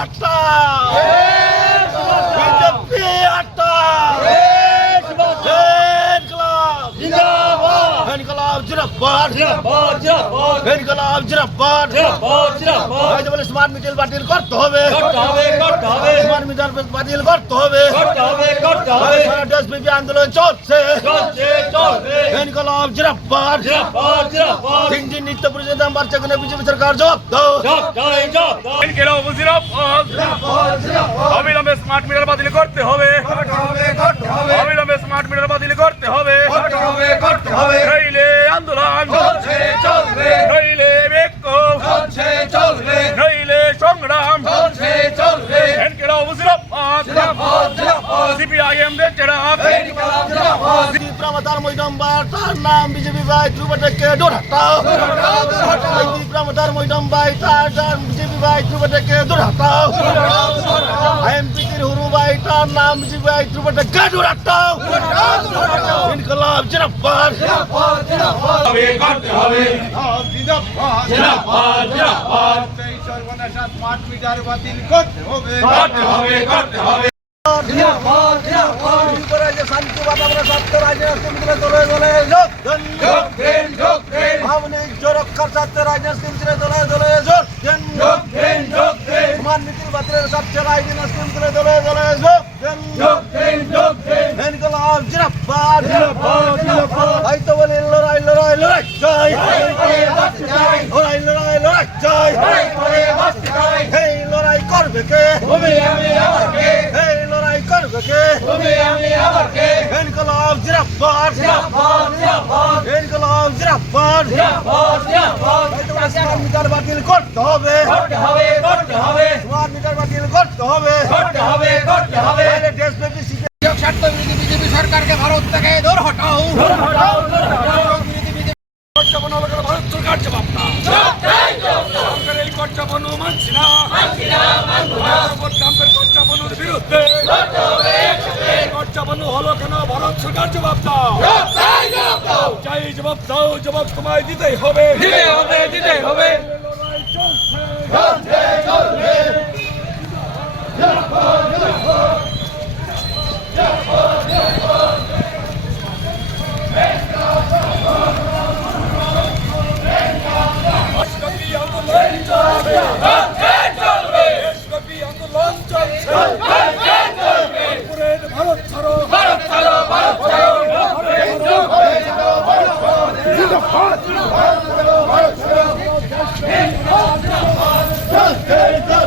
হটাও বিজেপি বলে smart meter বাতিল করতে হবে। স্মার্ট মিটার বাতিল করতে হবে। সারা আন্দোলন চলছে। ইনকলাব জিন্দাবাদ দিন দিন নিত্য পরিচয় দাম বাড়ছে কেন বিজেপি সরকার জবাব দাও। কেরাও মুজিরাবাদ অবিলম্বে স্মার্ট মিটার বাতিল করতে হবে। প্রমতার মৈডম্বার তার নাম বিজেপি ভাই ধ্রুবটাকে দূর হটাও প্রমতার মৈডম্বাই তার নাম বিজেপি ভাই ধ্রুবটাকে দূর হটাও এমপি টির হুরু ভাই তার নাম বিজেপি ভাই ধ্রুবটাকে দূর হটাও ইনকলাব করতে হবে। স্মার্ট মিটার বাতিল করতে হবে। করতে হবে করতে হবে। শান্তি বাতাবরণ স্বাস্থ্য রাজনীতি তুলে তোলে তোলে যোগ যোগ দিন যোগ দিন ভাবনি জোরক্ষার স্বাস্থ্য রাজনীতি তোলে তোলে যোগ সমান নীতির বাতিলের স্বাস্থ্য রাজনীতি তোলে তোলে যোগ লড়াই লড়াই লড়াই চাই। লড়াই করবে কে? করবে কে ইনকলাব জিন্দাবাদ ইনকলাব জিন্দাবাদ হয়তো বলে স্মার্ট মিটার বাতিল করতে হবে। স্মার্ট মিটার বাতিল করতে হবে। নাহলে দেশব্যাপী শিখে স্বার্থবিরোধী বিজেপি সরকারকে ভারত থেকে দূর হটাও। হলো কেন? ভারত সরকার জবাব দাও। চাই জবাব দাও জবাব তোমায় দিতেই হবে। দিতেই হবে চলছে। আট লাখ